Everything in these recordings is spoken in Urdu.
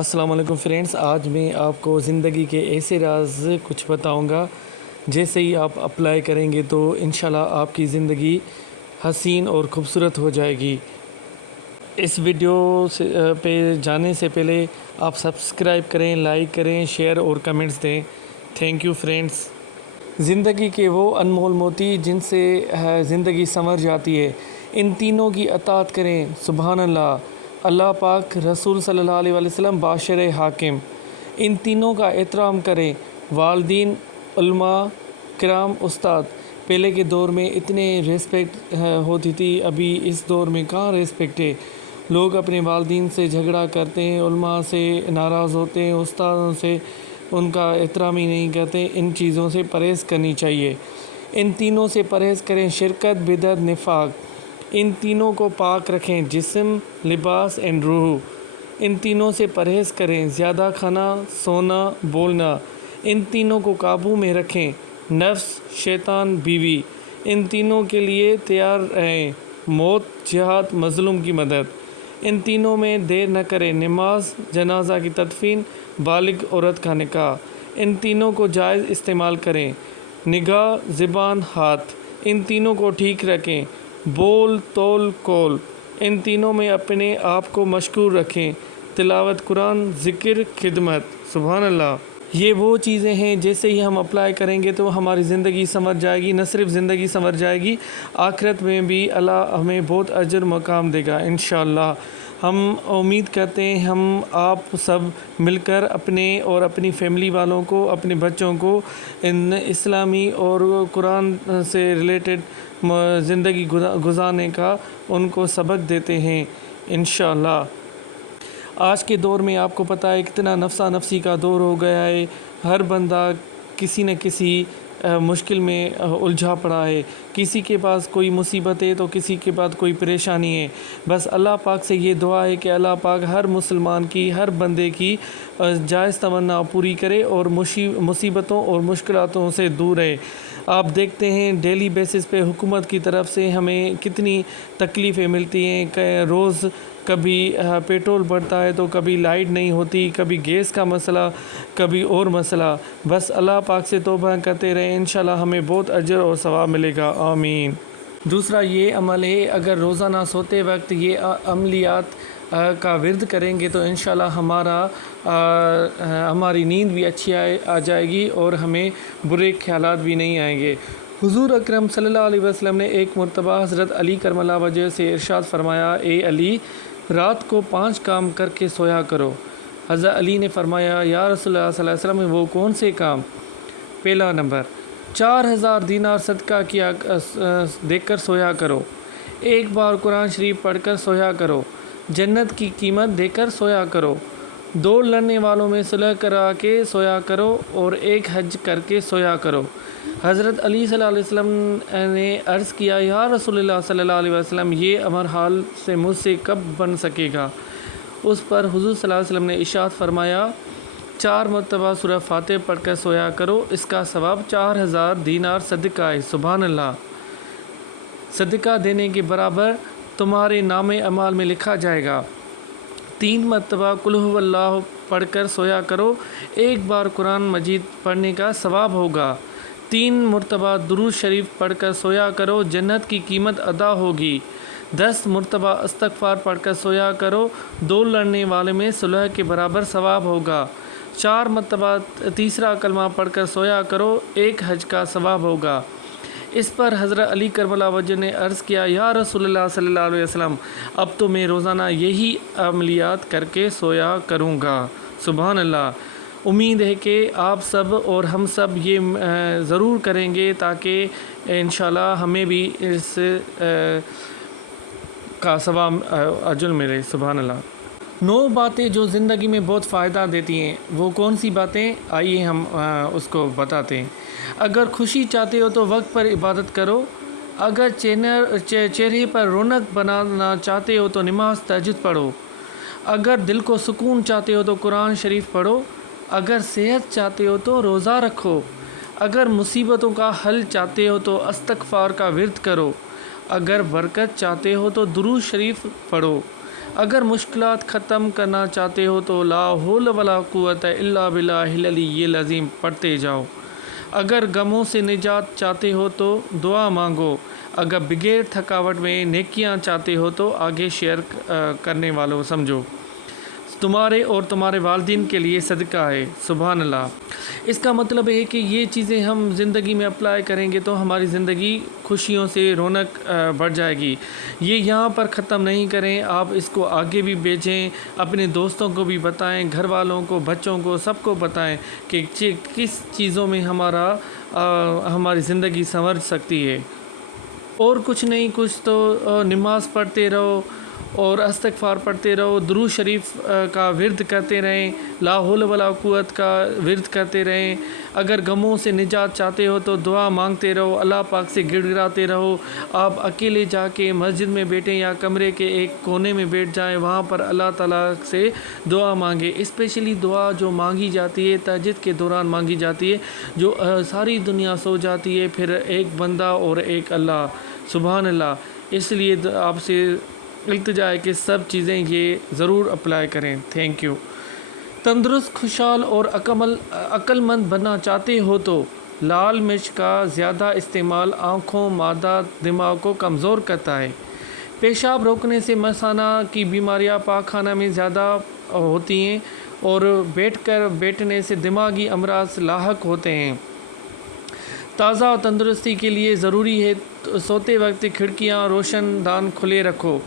السلام علیکم فرینڈز، آج میں آپ کو زندگی کے ایسے راز کچھ بتاؤں گا جیسے ہی آپ اپلائی کریں گے تو انشاءاللہ آپ کی زندگی حسین اور خوبصورت ہو جائے گی۔ اس ویڈیو پہ جانے سے پہلے آپ سبسکرائب کریں، لائک کریں، شیئر اور کمنٹس دیں۔ Thank you friends. زندگی کے وہ انمول موتی جن سے زندگی سنور جاتی ہے، ان تینوں کی اطاعت کریں۔ سبحان اللہ، اللہ پاک، رسول صلی اللہ علیہ وسلم، باشر حاکم، ان تینوں کا احترام کریں۔ والدین، علماء کرام، استاد۔ پہلے کے دور میں اتنے ریسپیکٹ ہوتی تھی، ابھی اس دور میں کہاں ریسپیکٹ ہے۔ لوگ اپنے والدین سے جھگڑا کرتے ہیں، علماء سے ناراض ہوتے ہیں، استادوں سے ان کا احترام ہی نہیں کرتے۔ ان چیزوں سے پرہیز کرنی چاہیے۔ ان تینوں سے پرہیز کریں: شرکت، بدعت، نفاق۔ ان تینوں کو پاک رکھیں: جسم، لباس اینڈ روح۔ ان تینوں سے پرہیز کریں: زیادہ کھانا، سونا، بولنا۔ ان تینوں کو قابو میں رکھیں: نفس، شیطان، بیوی۔ ان تینوں کے لیے تیار رہیں: موت، جہاد، مظلوم کی مدد۔ ان تینوں میں دیر نہ کریں: نماز، جنازہ کی تدفین، بالغ عورت کا نکاح۔ ان تینوں کو جائز استعمال کریں: نگاہ، زبان، ہاتھ۔ ان تینوں کو ٹھیک رکھیں: بول، تول، قول۔ ان تینوں میں اپنے آپ کو مشغول رکھیں: تلاوت قرآن، ذکر، خدمت۔ سبحان اللہ۔ یہ وہ چیزیں ہیں جیسے ہی ہم اپلائی کریں گے تو ہماری زندگی سنور جائے گی۔ نہ صرف زندگی سنور جائے گی، آخرت میں بھی اللہ ہمیں بہت اجر مقام دے گا انشاءاللہ۔ ہم امید کرتے ہیں ہم آپ سب مل کر اپنے اور اپنی فیملی والوں کو، اپنے بچوں کو ان اسلامی اور قرآن سے ریلیٹڈ زندگی گزارنے کا ان کو سبق دیتے ہیں انشاءاللہ۔ آج کے دور میں آپ کو پتہ ہے کتنا نفسا نفسی کا دور ہو گیا ہے۔ ہر بندہ کسی نہ کسی مشکل میں الجھا پڑا ہے۔ کسی کے پاس کوئی مصیبت ہے تو کسی کے پاس کوئی پریشانی ہے۔ بس اللہ پاک سے یہ دعا ہے کہ اللہ پاک ہر مسلمان کی، ہر بندے کی جائز تمنا پوری کرے اور مصیبتوں اور مشکلاتوں سے دور رہے۔ آپ دیکھتے ہیں ڈیلی بیسس پہ حکومت کی طرف سے ہمیں کتنی تکلیفیں ملتی ہیں کہ روز کبھی پیٹرول بڑھتا ہے تو کبھی لائٹ نہیں ہوتی، کبھی گیس کا مسئلہ، کبھی اور مسئلہ۔ بس اللہ پاک سے توبہ کرتے رہیں، انشاءاللہ ہمیں بہت اجر اور ثواب ملے گا، آمین۔ دوسرا یہ عمل ہے، اگر روزانہ سوتے وقت یہ عملیات کا ورد کریں گے تو انشاءاللہ ہماری نیند بھی اچھی آ جائے گی اور ہمیں برے خیالات بھی نہیں آئیں گے۔ حضور اکرم صلی اللہ علیہ وسلم نے ایک مرتبہ حضرت علی کرم اللہ وجہ سے ارشاد فرمایا: اے علی، رات کو 5 کام کر کے سویا کرو۔ حضرت علی نے فرمایا: یا رسول اللہ صلی اللہ علیہ وسلم، وہ کون سے کام؟ پہلا نمبر، 4000 دینار صدقہ کیا دے کر سویا کرو۔ ایک بار قرآن شریف پڑھ کر سویا کرو۔ جنت کی قیمت دے کر سویا کرو۔ 2 لڑنے والوں میں صلح کرا کے سویا کرو اور 1 حج کر کے سویا کرو۔ حضرت علی صلی اللہ علیہ وسلم نے عرض کیا: یا رسول اللہ صلی اللہ علیہ وسلم، یہ امر حال سے مجھ سے کب بن سکے گا؟ اس پر حضور صلی اللہ علیہ وسلم نے ارشاد فرمایا: 4 مرتبہ سورہ فاتحہ پڑھ کر سویا کرو، اس کا ثواب 4000 دینار صدقہ ہے۔ سبحان اللہ۔ صدقہ دینے کے برابر تمہارے نام اعمال میں لکھا جائے گا۔ 3 مرتبہ قل ھو اللہ پڑھ کر سویا کرو، 1 بار قرآن مجید پڑھنے کا ثواب ہوگا۔ 3 مرتبہ درود شریف پڑھ کر سویا کرو، جنت کی قیمت ادا ہوگی۔ 10 مرتبہ استغفار پڑھ کر سویا کرو، 2 لڑنے والے میں صلح کے برابر ثواب ہوگا۔ 4 مرتبہ تیسرا کلمہ پڑھ کر سویا کرو، 1 حج کا ثواب ہوگا۔ اس پر حضرت علی کرم اللہ وجہ نے عرض کیا: یا رسول اللہ صلی اللہ علیہ وسلم، اب تو میں روزانہ یہی عملیات کر کے سویا کروں گا۔ سبحان اللہ۔ امید ہے کہ آپ سب اور ہم سب یہ ضرور کریں گے تاکہ انشاءاللہ ہمیں بھی اس کا ثواب اجر ملے۔ سبحان اللہ۔ 9 باتیں جو زندگی میں بہت فائدہ دیتی ہیں، وہ کون سی باتیں؟ آئیے ہم اس کو بتاتے ہیں۔ اگر خوشی چاہتے ہو تو وقت پر عبادت کرو۔ اگر چہرے پر رونق بنانا چاہتے ہو تو نماز تہجد پڑھو۔ اگر دل کو سکون چاہتے ہو تو قرآن شریف پڑھو۔ اگر صحت چاہتے ہو تو روزہ رکھو۔ اگر مصیبتوں کا حل چاہتے ہو تو استغفار کا ورد کرو۔ اگر برکت چاہتے ہو تو درود شریف پڑھو۔ اگر مشکلات ختم کرنا چاہتے ہو تو لا حول ولا قوت الا باللہ العلی العظیم پڑھتے جاؤ۔ اگر غموں سے نجات چاہتے ہو تو دعا مانگو۔ اگر بغیر تھکاوٹ میں نیکیاں چاہتے ہو تو آگے شیئر کرنے والوں سمجھو، تمہارے اور تمہارے والدین کے لیے صدقہ ہے۔ سبحان اللہ۔ اس کا مطلب ہے کہ یہ چیزیں ہم زندگی میں اپلائی کریں گے تو ہماری زندگی خوشیوں سے رونق بڑھ جائے گی۔ یہ یہاں پر ختم نہیں کریں، آپ اس کو آگے بھی بھیجیں، اپنے دوستوں کو بھی بتائیں، گھر والوں کو، بچوں کو، سب کو بتائیں کہ کس چیزوں میں ہماری زندگی سنور سکتی ہے۔ اور کچھ نہیں، کچھ تو نماز پڑھتے رہو اور استغفار پڑھتے رہو، درود شریف کا ورد کرتے رہیں، لا حول ولا قوت کا ورد کرتے رہیں۔ اگر غموں سے نجات چاہتے ہو تو دعا مانگتے رہو، اللہ پاک سے گڑ گڑاتے رہو۔ آپ اکیلے جا کے مسجد میں بیٹھیں یا کمرے کے ایک کونے میں بیٹھ جائیں، وہاں پر اللہ تعالیٰ سے دعا مانگیں۔ اسپیشلی دعا جو مانگی جاتی ہے تہجد کے دوران مانگی جاتی ہے، جو ساری دنیا سو جاتی ہے، پھر ایک بندہ اور ایک اللہ۔ سبحان اللہ۔ اس لیے آپ سے التجا ہے کہ سب چیزیں یہ ضرور اپلائی کریں۔ Thank you. تندرست، خوشحال اور عقل مند بننا چاہتے ہو تو لال مرچ کا زیادہ استعمال آنکھوں، معدہ، دماغ کو کمزور کرتا ہے۔ پیشاب روکنے سے مثانہ کی بیماریاں پاک خانہ میں زیادہ ہوتی ہیں اور بیٹھنے سے دماغی امراض لاحق ہوتے ہیں۔ تازہ اور تندرستی کے لیے ضروری ہے سوتے وقت کھڑکیاں، روشن دان کھلے رکھو۔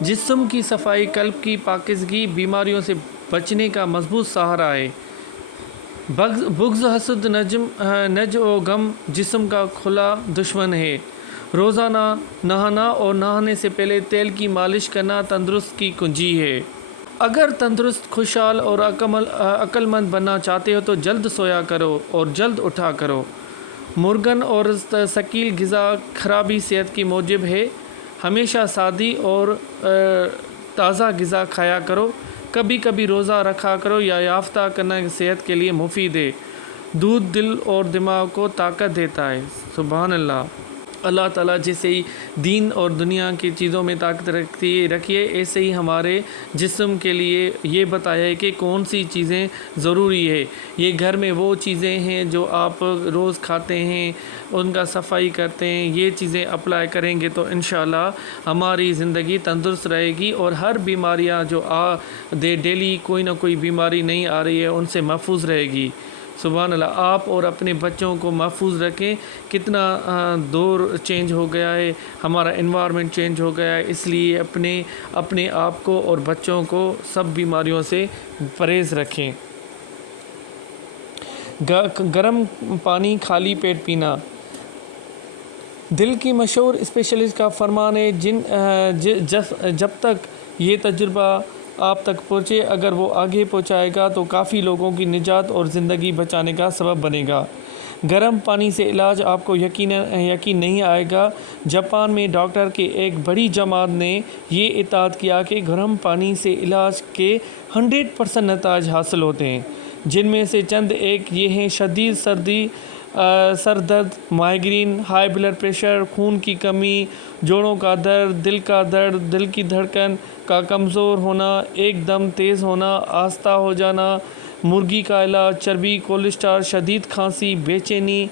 جسم کی صفائی، قلب کی پاکیزگی بیماریوں سے بچنے کا مضبوط سہارا ہے۔ بغض، حسد، نج و غم جسم کا کھلا دشمن ہے۔ روزانہ نہانا اور نہانے سے پہلے تیل کی مالش کرنا تندرست کی کنجی ہے۔ اگر تندرست، خوشحال اور عقل مند بننا چاہتے ہو تو جلد سویا کرو اور جلد اٹھا کرو۔ مرغن اور ثقیل غذا خرابی صحت کی موجب ہے۔ ہمیشہ سادی اور تازہ غذا کھایا کرو۔ کبھی کبھی روزہ رکھا کرو یا یافتہ کرنا صحت کے لیے مفید ہے۔ دودھ دل اور دماغ کو طاقت دیتا ہے۔ سبحان اللہ۔ اللہ تعالیٰ جیسے ہی دین اور دنیا کی چیزوں میں طاقت رکھیے، ایسے ہی ہمارے جسم کے لیے یہ بتایا ہے کہ کون سی چیزیں ضروری ہے۔ یہ گھر میں وہ چیزیں ہیں جو آپ روز کھاتے ہیں، ان کا صفائی کرتے ہیں، یہ چیزیں اپلائی کریں گے تو انشاءاللہ ہماری زندگی تندرست رہے گی اور ہر بیماریاں جو ڈیلی کوئی نہ کوئی بیماری نہیں آ رہی ہے ان سے محفوظ رہے گی۔ سبحان اللہ۔ آپ اور اپنے بچوں کو محفوظ رکھیں۔ کتنا دور چینج ہو گیا ہے، ہمارا انوائرمنٹ چینج ہو گیا ہے، اس لیے اپنے آپ کو اور بچوں کو سب بیماریوں سے پرہیز رکھیں۔ گرم پانی خالی پیٹ پینا۔ دل کی مشہور اسپیشلسٹ کا فرمان ہے جب تک یہ تجربہ آپ تک پہنچے، اگر وہ آگے پہنچائے گا تو کافی لوگوں کی نجات اور زندگی بچانے کا سبب بنے گا۔ گرم پانی سے علاج آپ کو یقین نہیں آئے گا۔ جاپان میں ڈاکٹر کے ایک بڑی جماعت نے یہ اثبات کیا کہ گرم پانی سے علاج کے 100% نتائج حاصل ہوتے ہیں، جن میں سے چند ایک یہ ہیں: شدید سردی، سر درد، مائیگرین، ہائی بلڈ پریشر، خون کی کمی، جوڑوں کا درد، دل کا درد، دل کی دھڑکن کا کمزور ہونا، ایک دم تیز ہونا، آہستہ ہو جانا، مرگی کا علاج، چربی، کولیسٹرول، شدید کھانسی، بے چینی،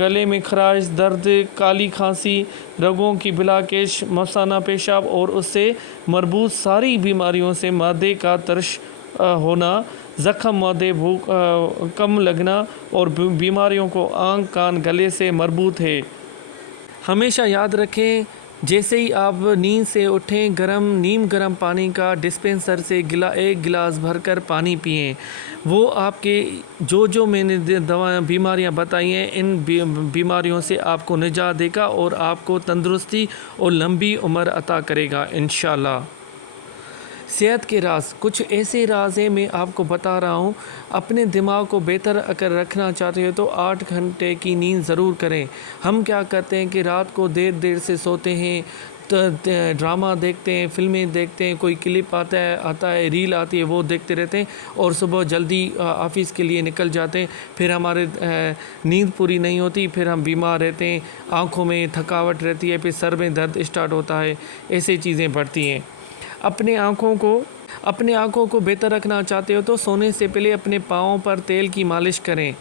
گلے میں خراش، درد، کالی کھانسی، رگوں کی بلاکش، مثانہ پیشاب اور اس سے مربوط ساری بیماریوں سے معدے کا ترش ہونا، زخم، معدے کم لگنا اور بیماریوں کو آنکھ، کان، گلے سے مربوط ہے۔ ہمیشہ یاد رکھیں، جیسے ہی آپ نیند سے اٹھیں، نیم گرم پانی کا ڈسپنسر سے ایک گلاس بھر کر پانی پئیں۔ وہ آپ کے جو میں نے بیماریاں بتائی ہیں، ان بیماریوں سے آپ کو نجات دے گا اور آپ کو تندرستی اور لمبی عمر عطا کرے گا انشاءاللہ۔ صحت کے راز، کچھ ایسے راز ہیں میں آپ کو بتا رہا ہوں۔ اپنے دماغ کو بہتر اگر رکھنا چاہتے ہو تو 8 گھنٹے کی نیند ضرور کریں۔ ہم کیا کرتے ہیں کہ رات کو دیر سے سوتے ہیں، ڈرامہ دیکھتے ہیں، فلمیں دیکھتے ہیں، کوئی کلپ آتا ہے، ریل آتی ہے، وہ دیکھتے رہتے ہیں اور صبح جلدی آفس کے لیے نکل جاتے ہیں۔ پھر ہمارے نیند پوری نہیں ہوتی، پھر ہم بیمار رہتے ہیں، آنکھوں میں تھکاوٹ رہتی ہے، پھر سر میں درد اسٹارٹ ہوتا ہے، ایسے چیزیں بڑھتی ہیں۔ اپنے آنکھوں کو بہتر رکھنا چاہتے ہو تو سونے سے پہلے اپنے پاؤں پر تیل کی مالش کریں۔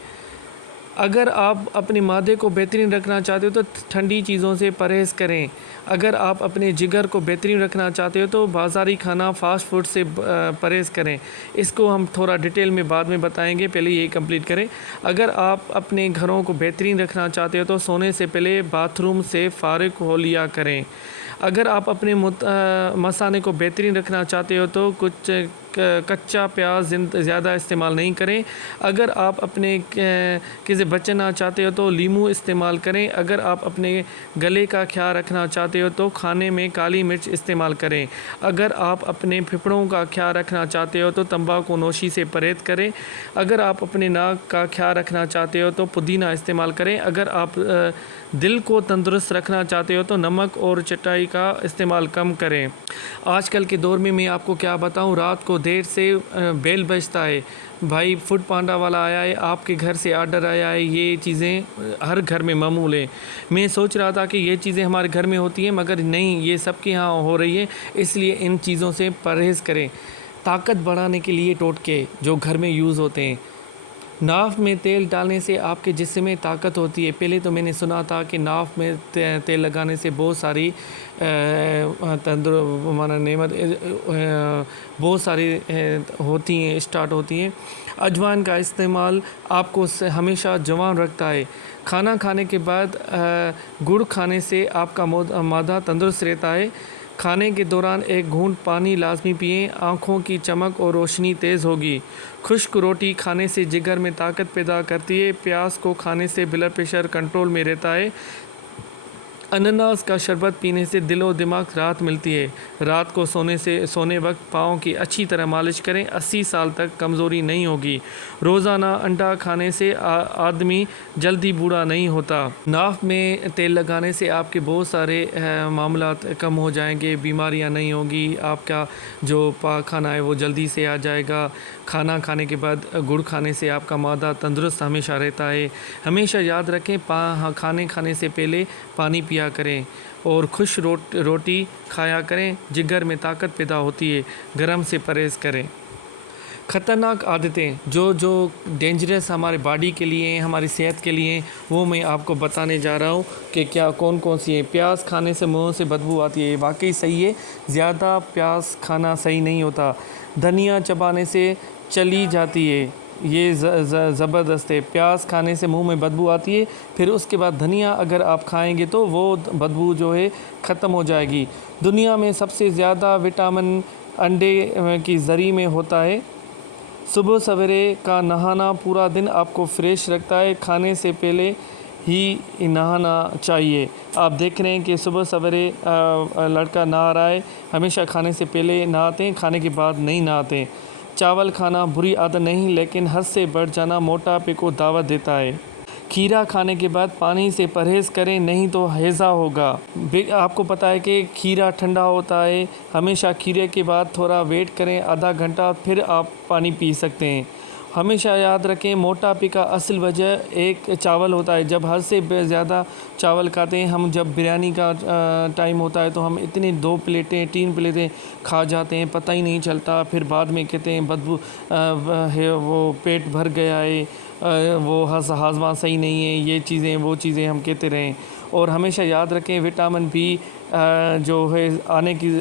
اگر آپ اپنے معدے کو بہترین رکھنا چاہتے ہو تو ٹھنڈی چیزوں سے پرہیز کریں۔ اگر آپ اپنے جگر کو بہترین رکھنا چاہتے ہو تو بازاری کھانا فاسٹ فوڈ سے پرہیز کریں۔ اس کو ہم تھوڑا ڈیٹیل میں بعد میں بتائیں گے، پہلے یہ کمپلیٹ کریں۔ اگر آپ اپنے گھروں کو بہترین رکھنا چاہتے ہو تو سونے سے پہلے باتھ روم سے فارغ ہو لیا کریں۔ اگر آپ اپنے مثانے کو بہترین رکھنا چاہتے ہو تو کچھ کچا پیاز زیادہ استعمال نہیں کریں۔ اگر آپ اپنے کسی بچنا چاہتے ہو تو لیمو استعمال کریں۔ اگر آپ اپنے گلے کا خیال رکھنا چاہتے ہو تو کھانے میں کالی مرچ استعمال کریں۔ اگر آپ اپنے پھیپھڑوں کا خیال رکھنا چاہتے ہو تو تمباکو نوشی سے پرہیز کریں۔ اگر آپ اپنے ناک کا خیال رکھنا چاہتے ہو تو پودینہ استعمال کریں۔ اگر آپ دل کو تندرست رکھنا چاہتے ہو تو نمک اور چٹائی کا استعمال کم کریں۔ آج کل کے دور میں آپ کو کیا بتاؤں، رات کو دیر سے بیل بجتا ہے، بھائی فوڈ پانڈا والا آیا ہے، آپ کے گھر سے آرڈر آیا ہے، یہ چیزیں ہر گھر میں معمول ہیں۔ میں سوچ رہا تھا کہ یہ چیزیں ہمارے گھر میں ہوتی ہیں، مگر نہیں، یہ سب کے ہاں ہو رہی ہے، اس لیے ان چیزوں سے پرہیز کریں۔ طاقت بڑھانے کے لیے ٹوٹکے جو گھر میں یوز ہوتے ہیں۔ ناف میں تیل ڈالنے سے آپ کے جسم میں طاقت ہوتی ہے۔ پہلے تو میں نے سنا تھا کہ ناف میں تیل لگانے سے بہت ساری بہت ساری ہوتی ہیں، اسٹارٹ ہوتی ہیں۔ اجوائن کا استعمال آپ کو ہمیشہ جوان رکھتا ہے۔ کھانا کھانے کے بعد گڑ کھانے سے آپ کا معدہ تندرست رہتا ہے۔ کھانے کے دوران ایک گھونٹ پانی لازمی پئیں، آنکھوں کی چمک اور روشنی تیز ہوگی۔ خشک روٹی کھانے سے جگر میں طاقت پیدا کرتی ہے۔ پیاز کو کھانے سے بلڈ پریشر کنٹرول میں رہتا ہے۔ انناس کا شربت پینے سے دل و دماغ راحت ملتی ہے۔ رات کو سونے وقت پاؤں کی اچھی طرح مالش کریں، 80 سال تک کمزوری نہیں ہوگی۔ روزانہ انڈا کھانے سے آدمی جلدی بوڑھا نہیں ہوتا۔ ناف میں تیل لگانے سے آپ کے بہت سارے معاملات کم ہو جائیں گے، بیماریاں نہیں ہوں گی، آپ کا جو کھانا ہے وہ جلدی سے آ جائے گا۔ کھانا کھانے کے بعد گڑ کھانے سے آپ کا معدہ تندرست ہمیشہ رہتا ہے۔ ہمیشہ یاد رکھیں، کھانے سے پہلے پانی پیا کریں اور خشک روٹی کھایا کریں، جگر میں طاقت پیدا ہوتی ہے۔ گرم سے پرہیز کریں۔ خطرناک عادتیں جو ڈینجرس ہمارے باڈی کے لیے ہیں، ہماری صحت کے لیے ہیں، وہ میں آپ کو بتانے جا رہا ہوں کہ کون سی ہیں۔ پیاز کھانے سے منہ سے بدبو آتی ہے، یہ واقعی صحیح ہے، زیادہ پیاز کھانا صحیح نہیں ہوتا۔ دھنیا چبانے سے چلی جاتی ہے، یہ زبردست ہے۔ پیاز کھانے سے منہ میں بدبو آتی ہے، پھر اس کے بعد دھنیا اگر آپ کھائیں گے تو وہ بدبو جو ہے ختم ہو جائے گی۔ دنیا میں سب سے زیادہ وٹامن انڈے کی زرعی میں ہوتا ہے۔ صبح سویرے کا نہانا پورا دن آپ کو فریش رکھتا ہے، کھانے سے پہلے ہی نہانا چاہیے۔ آپ دیکھ رہے ہیں کہ صبح سویرے لڑکا نہا رہا ہے، ہمیشہ کھانے سے پہلے نہاتے ہیں، کھانے کے بعد نہیں نہاتے۔ چاول کھانا بری عادت نہیں، لیکن حد سے بڑھ جانا موٹاپے کو دعوت دیتا ہے۔ کھیرا کھانے کے بعد پانی سے پرہیز کریں، نہیں تو ہیضہ ہوگا۔ آپ کو پتہ ہے کہ کھیرا ٹھنڈا ہوتا ہے، ہمیشہ کھیرے کے بعد تھوڑا ویٹ کریں، آدھا گھنٹہ، پھر آپ پانی پی سکتے ہیں۔ ہمیشہ یاد رکھیں، موٹاپے کا اصل وجہ ایک چاول ہوتا ہے۔ جب حد سے زیادہ چاول کھاتے ہیں، ہم جب بریانی کا ٹائم ہوتا ہے تو ہم اتنی 2 پلیٹیں 3 پلیٹیں کھا جاتے ہیں، پتہ ہی نہیں چلتا، پھر بعد میں کہتے ہیں بدبو وہ پیٹ بھر گیا ہے، وہ ہاضمہ صحیح نہیں ہے، یہ چیزیں وہ چیزیں ہم کہتے رہیں۔ اور ہمیشہ یاد رکھیں، وٹامن بی جو ہے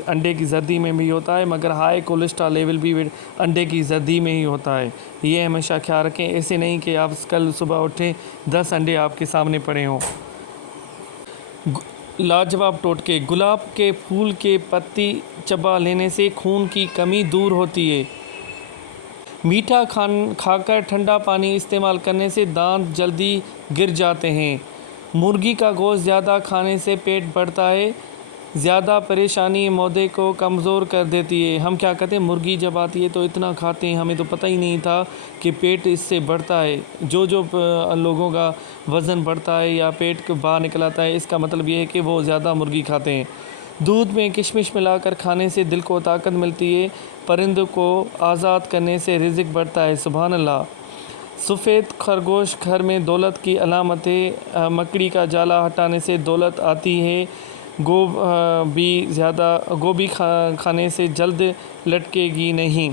انڈے کی زردی میں بھی ہوتا ہے، مگر ہائی کولیسٹرول لیول بھی انڈے کی زردی میں ہی ہوتا ہے، یہ ہمیشہ خیال رکھیں۔ ایسے نہیں کہ آپ کل صبح اٹھیں 10 انڈے آپ کے سامنے پڑے ہوں۔ لاجواب ٹوٹکے، گلاب کے پھول کے پتی چبا لینے سے خون کی کمی دور ہوتی ہے۔ میٹھا کھا کر ٹھنڈا پانی استعمال کرنے سے دانت جلدی گر جاتے ہیں۔ مرغی کا گوشت زیادہ کھانے سے پیٹ بڑھتا ہے۔ زیادہ پریشانی معدے کو کمزور کر دیتی ہے۔ ہم کیا کہتے ہیں، مرغی جب آتی ہے تو اتنا کھاتے ہیں، ہمیں تو پتہ ہی نہیں تھا کہ پیٹ اس سے بڑھتا ہے۔ جو لوگوں کا وزن بڑھتا ہے یا پیٹ باہر نکل آتا ہے، اس کا مطلب یہ ہے کہ وہ زیادہ مرغی کھاتے ہیں۔ دودھ میں کشمش ملا کر کھانے سے دل کو طاقت ملتی ہے۔ پرندوں کو آزاد کرنے سے رزق بڑھتا ہے، سبحان اللہ۔ سفید خرگوش گھر میں دولت کی علامت ہے۔ مکڑی کا جالا ہٹانے سے دولت آتی ہے۔ گوبھی کھانے سے جلد لٹکے گی نہیں۔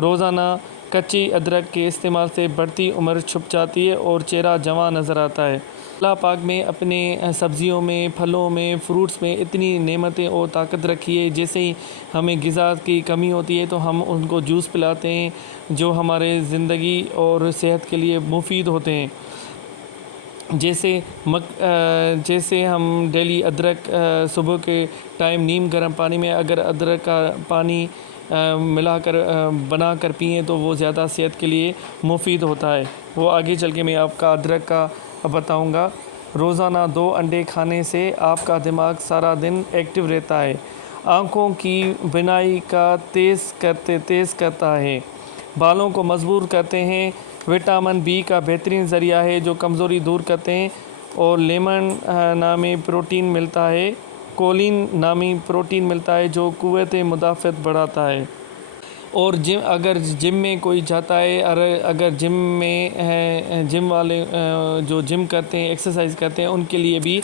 روزانہ کچی ادرک کے استعمال سے بڑھتی عمر چھپ جاتی ہے اور چہرہ جوان نظر آتا ہے۔ اللہ پاک میں اپنے سبزیوں میں، پھلوں میں، فروٹس میں اتنی نعمتیں اور طاقت رکھی ہے، جیسے ہی ہمیں غذا کی کمی ہوتی ہے تو ہم ان کو جوس پلاتے ہیں جو ہمارے زندگی اور صحت کے لیے مفید ہوتے ہیں۔ جیسے ہم ڈیلی ادرک صبح کے ٹائم نیم گرم پانی میں اگر ادرک کا پانی ملا کر بنا کر پئیں تو وہ زیادہ صحت کے لیے مفید ہوتا ہے۔ وہ آگے چل کے میں آپ کا ادرک کا بتاؤں گا۔ روزانہ 2 انڈے کھانے سے آپ کا دماغ سارا دن ایکٹیو رہتا ہے، آنکھوں کی بینائی کا تیز کرتا ہے، بالوں کو مضبوط کرتے ہیں، وٹامن بی کا بہترین ذریعہ ہے جو کمزوری دور کرتے ہیں، اور لیمن نامی پروٹین ملتا ہے، کولین نامی پروٹین ملتا ہے جو قوت مدافعت بڑھاتا ہے۔ اور اگر جم میں کوئی جاتا ہے، اگر جم والے جو جم کرتے ہیں، ایکسرسائز کرتے ہیں، ان کے لیے بھی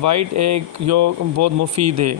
وائٹ ایگ بہت مفید ہے۔